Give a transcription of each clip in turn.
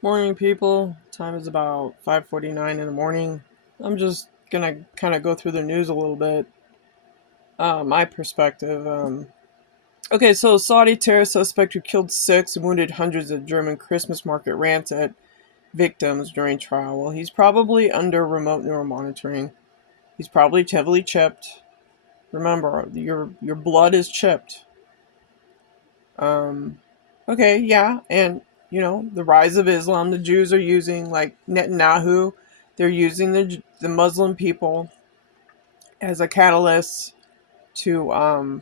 Morning, people. Time is about 5:49 in the morning. I'm just gonna kind of go through the news a little bit. My perspective. Okay, so Saudi terror suspect who killed six and wounded hundreds at German Christmas market rants at victims during trial. Well, he's probably under remote neural monitoring. He's probably heavily chipped. Remember, your blood is chipped. Um, okay, yeah, and the rise of Islam. The Jews are using like Netanyahu. They're using the Muslim people as a catalyst to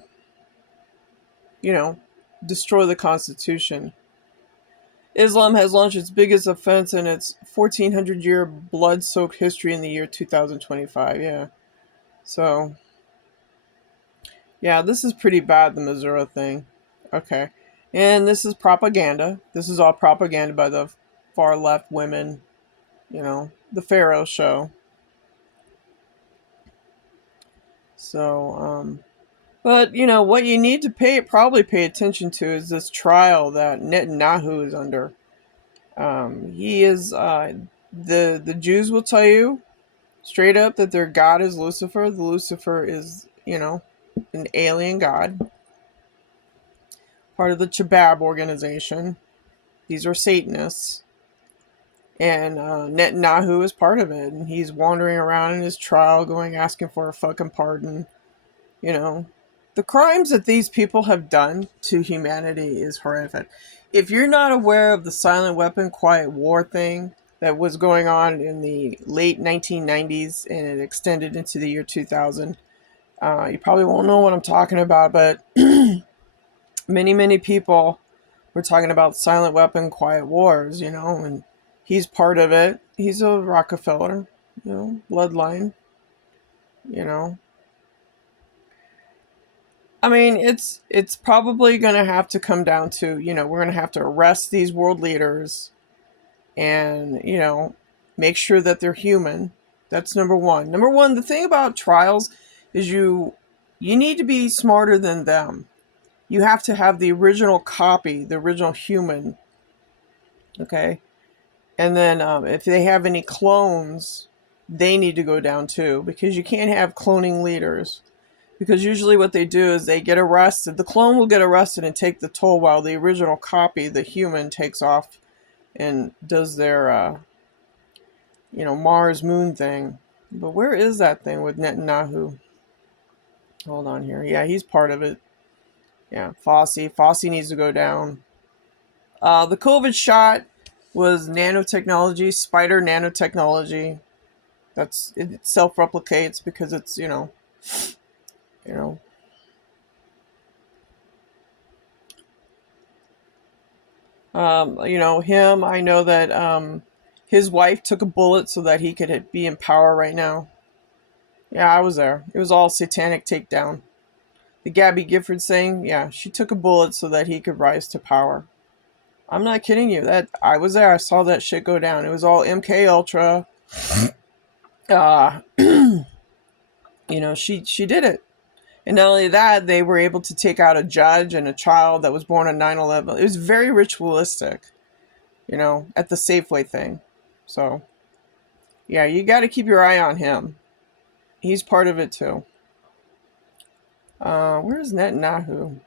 you know destroy the Constitution. Islam has launched its biggest offense in its 1400-year blood-soaked history in the year 2025. Yeah, so yeah, this is pretty bad. The Missouri thing. Okay, and this is propaganda. This is all propaganda by the far left women. The Pharaoh show. So, but what you need to probably pay attention to is this trial that Netanyahu is under. He is the Jews will tell you straight up that their god is Lucifer. The Lucifer is an alien god, part of the Chabab organization. These are Satanists. And Netanyahu is part of it, and he's wandering around in his trial, going asking for a fucking pardon. You know, the crimes that these people have done to humanity is horrific. If you're not aware of the silent weapon, quiet war thing that was going on in the late 1990s and it extended into the year 2000, you probably won't know what I'm talking about, but many people were talking about silent weapon, quiet wars, and he's part of it. He's a Rockefeller, bloodline, you know. I mean, it's probably going to have to come down to, we're going to have to arrest these world leaders and, make sure that they're human. That's number one. Number one, the thing about trials is you need to be smarter than them. You have to have the original copy, the original human, okay? And then if they have any clones, they need to go down too, because you can't have cloning leaders. Because usually what they do is they get arrested. The clone will get arrested and take the toll while the original copy, the human, takes off and does their, Mars moon thing. But where is that thing with Netanyahu? Hold on here. Yeah, he's part of it. Yeah, Fossey. Fossey needs to go down. The COVID shot was nanotechnology, spider nanotechnology. It self-replicates because it's, you know, him. I know that his wife took a bullet so that he could be in power right now. Yeah, I was there. It was all satanic takedown. The Gabby Giffords thing, yeah, she took a bullet so that he could rise to power. I'm not kidding you. That I was there. I saw that shit go down. It was all MK Ultra. Uh, she did it. And not only that, they were able to take out a judge and a child that was born on 9/11. It was very ritualistic, at the Safeway thing. So, yeah, you got to keep your eye on him. He's part of it too. Where's Netanyahu?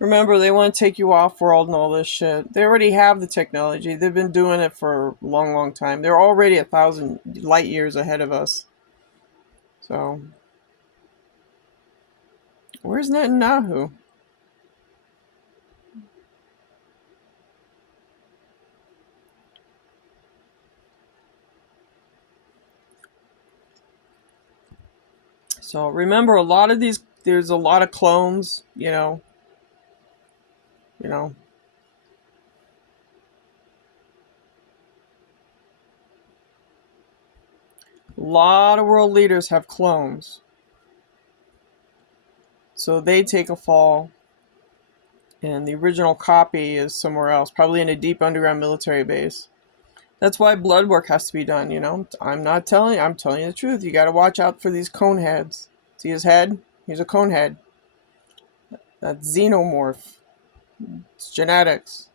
Remember, they want to take you off world and all this shit. They already have the technology. They've been doing it for a long time. They're already 1,000 light years ahead of us. So, where's Netanyahu? So remember, a lot of these, there's a lot of clones. You know, a lot of world leaders have clones. So they take a fall, and the original copy is somewhere else, probably in a deep underground military base. That's why blood work has to be done, you know? I'm telling you the truth. You gotta watch out for these cone heads. See his head? He's a cone head. That's xenomorph. It's genetics.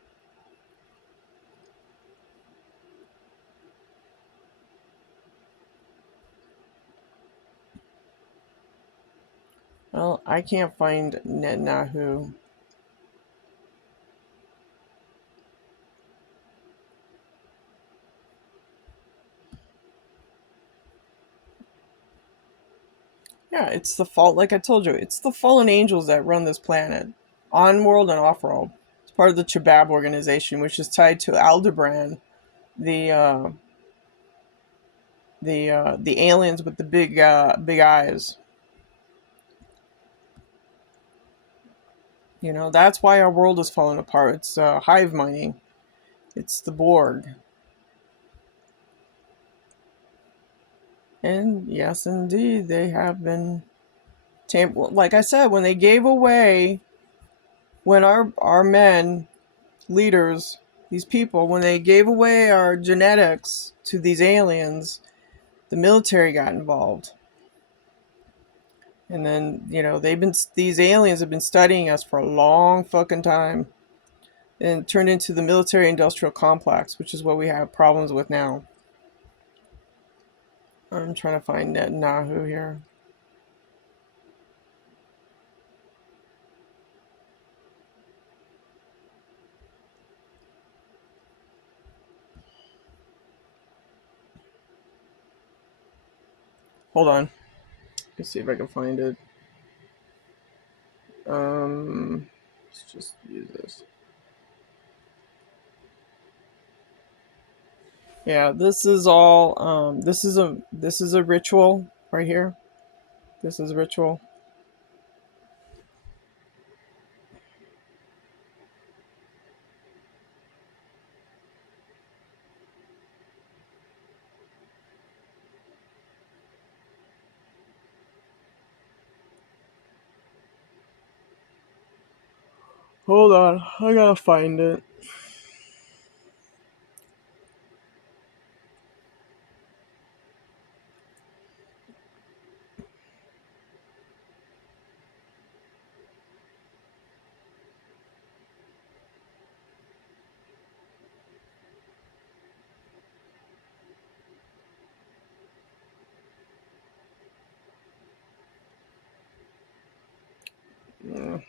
Well, I can't find Netanyahu. Yeah, it's the fault, like I told you, it's the fallen angels that run this planet, on world and off world. It's part of the Chabab organization, which is tied to Aldebaran, the the aliens with the big eyes. You know, that's why our world is falling apart. It's hive minding. It's the Borg. And yes, indeed, they have been like I said, when they gave away, when our men, leaders, these people, when they gave away our genetics to these aliens, the military got involved. And then, you know, these aliens have been studying us for a long fucking time and turned into the military industrial complex, which is what we have problems with now. I'm trying to find Netanyahu here. Hold on. Let's see if I can find it. Let's just use this. Yeah, this is all. This is a ritual right here. This is a ritual. Hold on, I gotta find it. Yeah,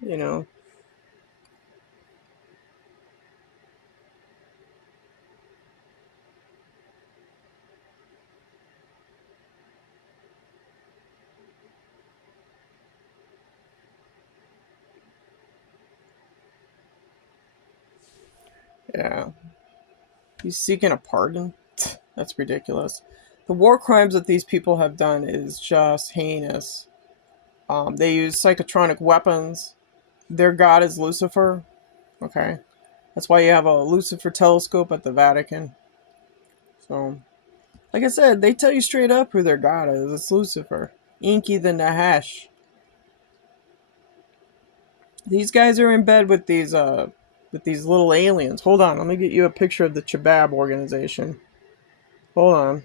you know. Yeah, he's seeking a pardon. That's ridiculous. The war crimes that these people have done is just heinous. They use psychotronic weapons. Their god is Lucifer. Okay, that's why you have a Lucifer telescope at the Vatican. So, like I said, they tell you straight up who their god is. It's Lucifer, Inky the Nahash. These guys are in bed with these little aliens. Hold on, let me get you a picture of the Chabab organization. Hold on.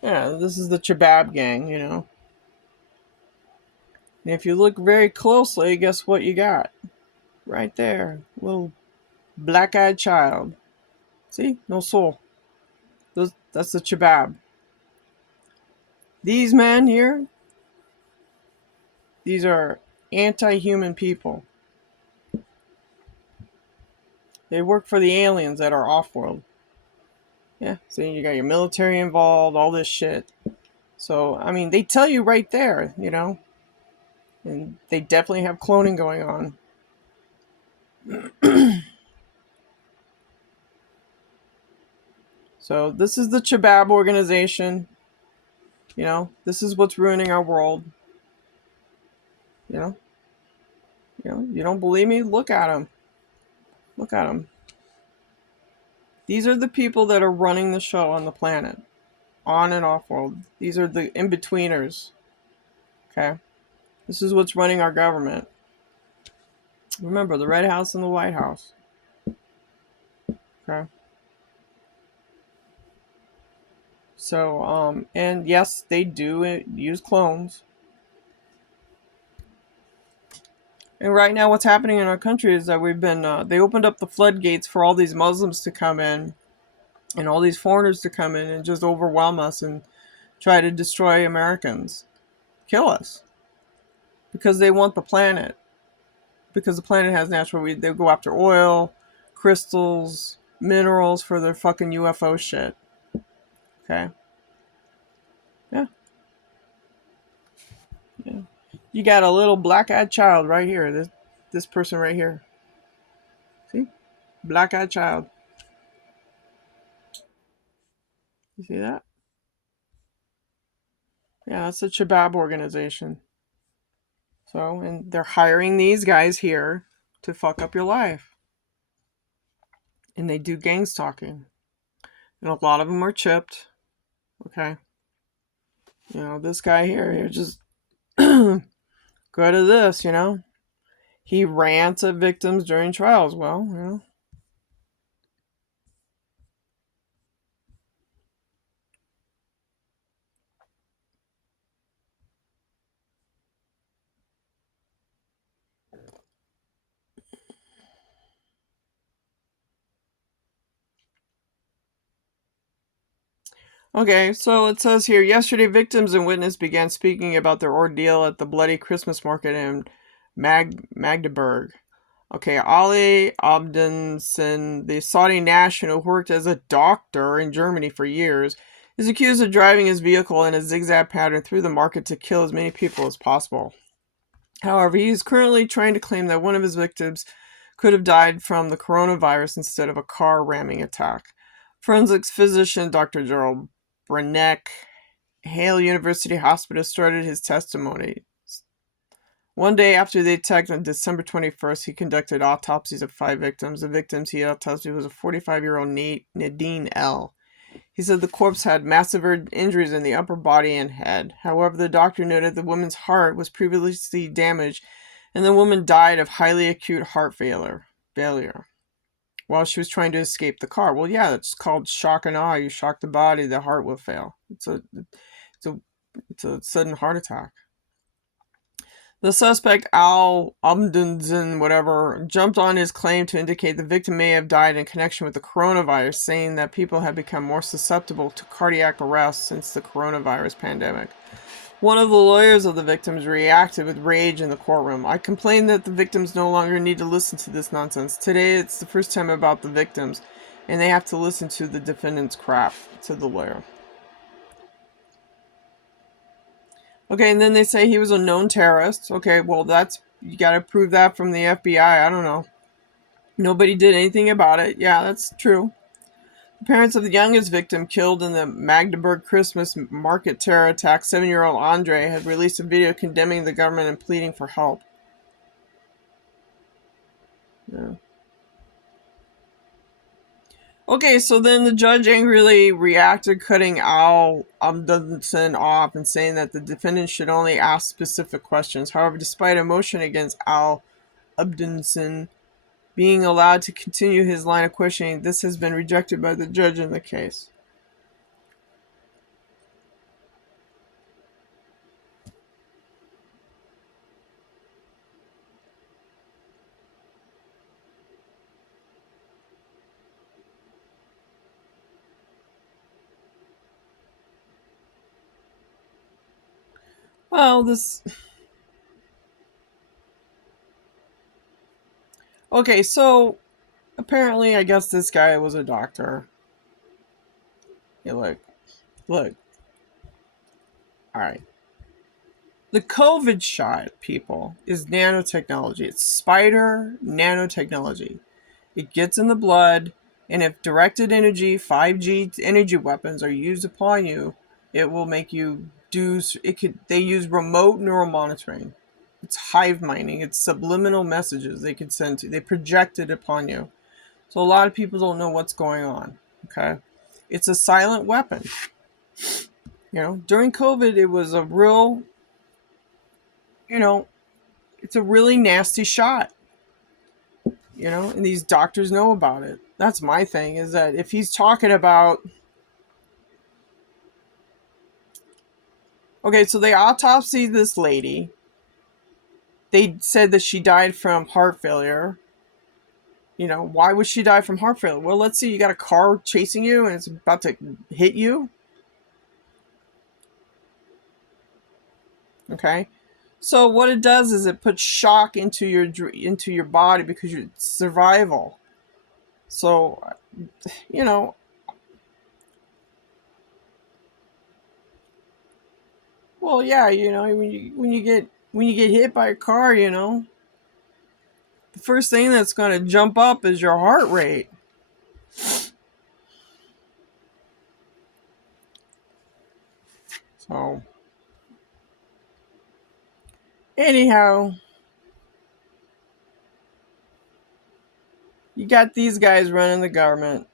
Yeah, this is the Chabab gang, you know. And if you look very closely, guess what you got? Right there. Little black eyed child. See? No soul. That's the Chabab. These men here, these are anti human people. They work for the aliens that are off world. Yeah, see, you got your military involved, all this shit. So, I mean, they tell you right there, you know, and they definitely have cloning going on. So, this is the Chabab organization. This is what's ruining our world. You know, you don't believe me? Look at them. Look at them. These are the people that are running the show on the planet, on and off world. These are the in-betweeners. Okay? This is what's running our government. Remember, the Red House and the White House. Okay? So, and yes, they do use clones. And right now, what's happening in our country is that they opened up the floodgates for all these Muslims to come in and all these foreigners to come in and just overwhelm us and try to destroy Americans, kill us, because they want the planet. Because the planet has they go after oil, crystals, minerals for their fucking UFO shit. Okay? Yeah. Yeah. You got a little black-eyed child right here. This person right here. See? Black-eyed child. You see that? Yeah, that's a Shabab organization. So, and they're hiring these guys here to fuck up your life. And they do gang stalking. And a lot of them are chipped. Okay? This guy here just go to this, He rants at victims during trials. Well. Okay, so it says here, yesterday victims and witnesses began speaking about their ordeal at the bloody Christmas market in Magdeburg. Okay, Ali Abdinson, the Saudi national who worked as a doctor in Germany for years, is accused of driving his vehicle in a zigzag pattern through the market to kill as many people as possible. However, he is currently trying to claim that one of his victims could have died from the coronavirus instead of a car ramming attack. Forensics physician Dr. Gerald Braneck, Hale University Hospital, started his testimony. One day after the attack on December 21st, he conducted autopsies of 5 victims. The victims he autopsied was a 45-year-old Nadine L. He said the corpse had massive injuries in the upper body and head. However, the doctor noted the woman's heart was previously damaged and the woman died of highly acute heart failure while she was trying to escape the car. Well, yeah, it's called shock and awe. You shock the body, the heart will fail. It's a sudden heart attack. The suspect, Al Abdunzin, jumped on his claim to indicate the victim may have died in connection with the coronavirus, saying that people have become more susceptible to cardiac arrest since the coronavirus pandemic. One of the lawyers of the victims reacted with rage in the courtroom. I complained that the victims no longer need to listen to this nonsense. Today it's the first time about the victims, and they have to listen to the defendant's crap, said the lawyer. Okay, and then they say he was a known terrorist. Okay, well, you gotta prove that from the FBI. I don't know. Nobody did anything about it. Yeah, that's true. The parents of the youngest victim killed in the Magdeburg Christmas market terror attack, 7-year-old Andre, have released a video condemning the government and pleading for help. Yeah. Okay, so then the judge angrily reacted, cutting Al Abdunson off and saying that the defendant should only ask specific questions. However, despite a motion against Al Abdunson being allowed to continue his line of questioning, this has been rejected by the judge in the case. Well, Okay, so apparently, I guess this guy was a doctor. Yeah, look. Alright. The COVID shot, people, is nanotechnology. It's spider nanotechnology. It gets in the blood, and if directed energy, 5G energy weapons are used upon you, it will make you they use remote neural monitoring. It's hive mining. It's subliminal messages they could send to. They project it upon you. So a lot of people don't know what's going on. Okay, it's a silent weapon. During COVID, it was a real, you know, it's a really nasty shot. And these doctors know about it. That's my thing. Is that if he's talking about, okay, so they autopsied this lady. They said that she died from heart failure. Why would she die from heart failure? Well, let's see, you got a car chasing you and it's about to hit you. Okay. So what it does is it puts shock into your body because it's survival. So, you know, well, yeah, when you get hit by a car, the first thing that's going to jump up is your heart rate. So, anyhow, you got these guys running the government,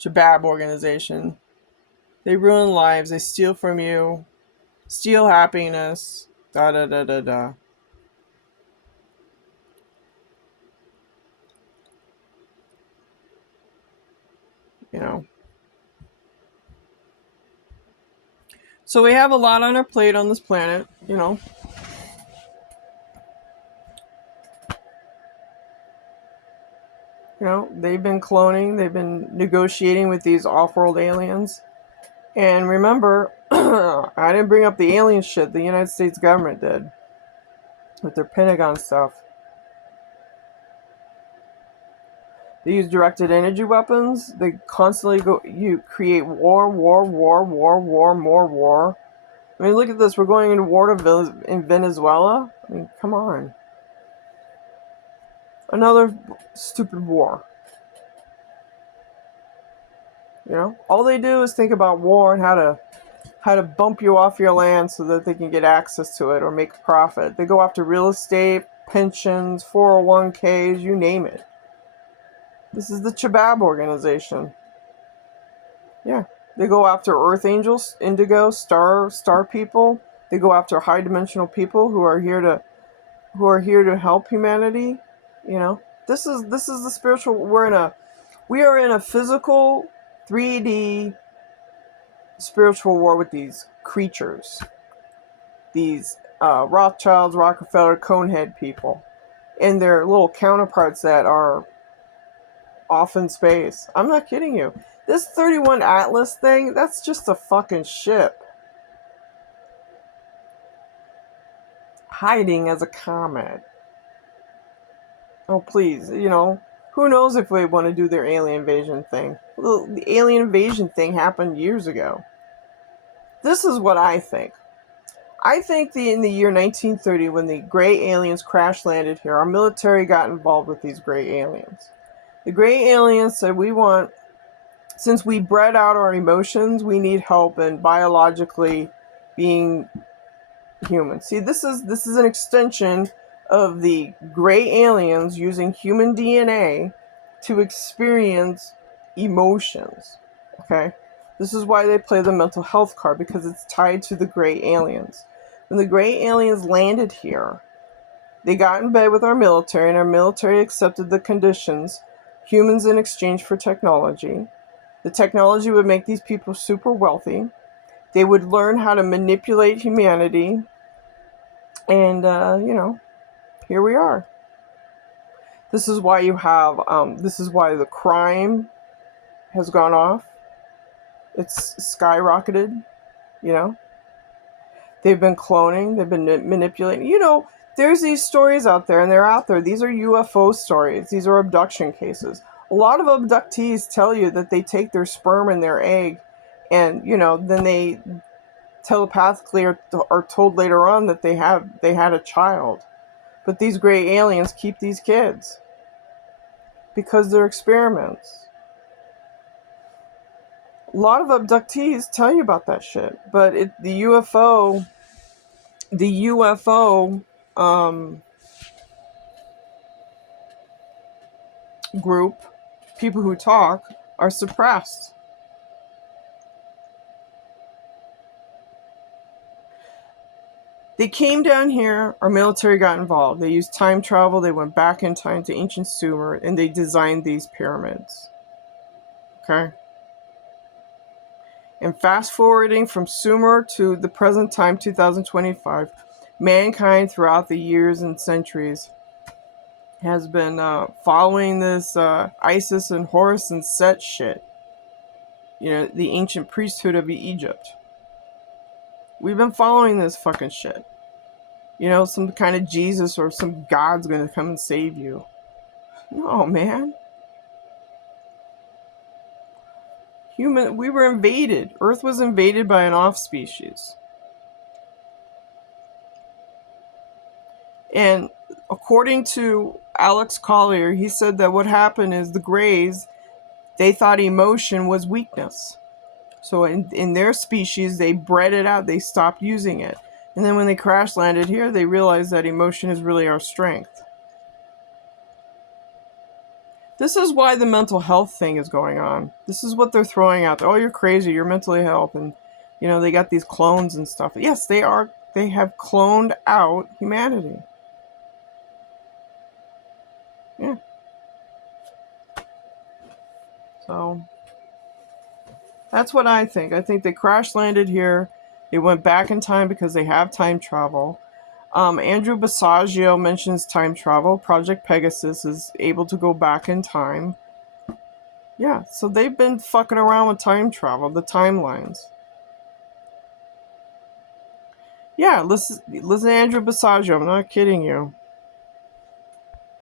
Shabab organization. They ruin lives. They steal from you, steal happiness. Da da da da da. You know. So we have a lot on our plate on this planet. They've been cloning. They've been negotiating with these off-world aliens. And remember, I didn't bring up the alien shit the United States government did with their Pentagon stuff. They use directed energy weapons. They constantly you create war, war, war, war, war, more war. I mean, look at this. We're going into war in Venezuela. I mean, come on. Another stupid war. All they do is think about war and how to bump you off your land so that they can get access to it or make profit. They go after real estate, pensions, 401ks, you name it. This is the Chabab organization. Yeah. They go after Earth Angels, Indigo, star people. They go after high dimensional people who are here to help humanity. This is the spiritual. We are in a physical 3D spiritual war with these creatures. These Rothschilds, Rockefeller, Conehead people, and their little counterparts that are off in space. I'm not kidding you. This 31 Atlas thing, that's just a fucking ship. Hiding as a comet. Oh, please, who knows if they want to do their alien invasion thing. Well, the alien invasion thing happened years ago. This is what I think. I think in the year 1930, when the gray aliens crash landed here, our military got involved with these gray aliens. The gray aliens said, since we bred out our emotions, we need help in biologically being human. See, this is an extension of the gray aliens using human DNA to experience emotions. Okay? This is why they play the mental health card, because it's tied to the gray aliens. When the gray aliens landed here, they got in bed with our military, and our military accepted the conditions, humans in exchange for technology. The technology would make these people super wealthy. They would learn how to manipulate humanity. And, here we are. This is why this is why the crime has gone off. It's skyrocketed, They've been cloning, they've been manipulating. There's these stories out there, and they're out there. These are UFO stories. These are abduction cases. A lot of abductees tell you that they take their sperm and their egg, and, then they telepathically are told later on that they had a child. But these gray aliens keep these kids because they're experiments. A lot of abductees tell you about that shit, but the UFO group, people who talk, are suppressed. They came down here, our military got involved. They used time travel, they went back in time to ancient Sumer, and they designed these pyramids. Okay? And fast forwarding from Sumer to the present time, 2025, mankind throughout the years and centuries has been following this Isis and Horus and Set shit. You know, the ancient priesthood of Egypt. We've been following this fucking shit. You know, some kind of Jesus or some God's gonna come and save you. No, man. We were invaded. Earth was invaded by an off species. And according to Alex Collier, he said that what happened is the Greys, they thought emotion was weakness. So in their species, they bred it out. They stopped using it. And then when they crash landed here, they realized that emotion is really our strength. This is why the mental health thing is going on. This is what they're throwing out there. Oh, you're crazy. You're mentally health. And, you know, they got these clones and stuff. Yes, they are. They have cloned out humanity. Yeah. So that's what I think. I think they crash landed here. They went back in time because they have time travel. Andrew Basiago mentions time travel. Project Pegasus is able to go back in time. Yeah, so they've been fucking around with time travel, the timelines. Yeah, listen to Andrew Basiago. I'm not kidding you.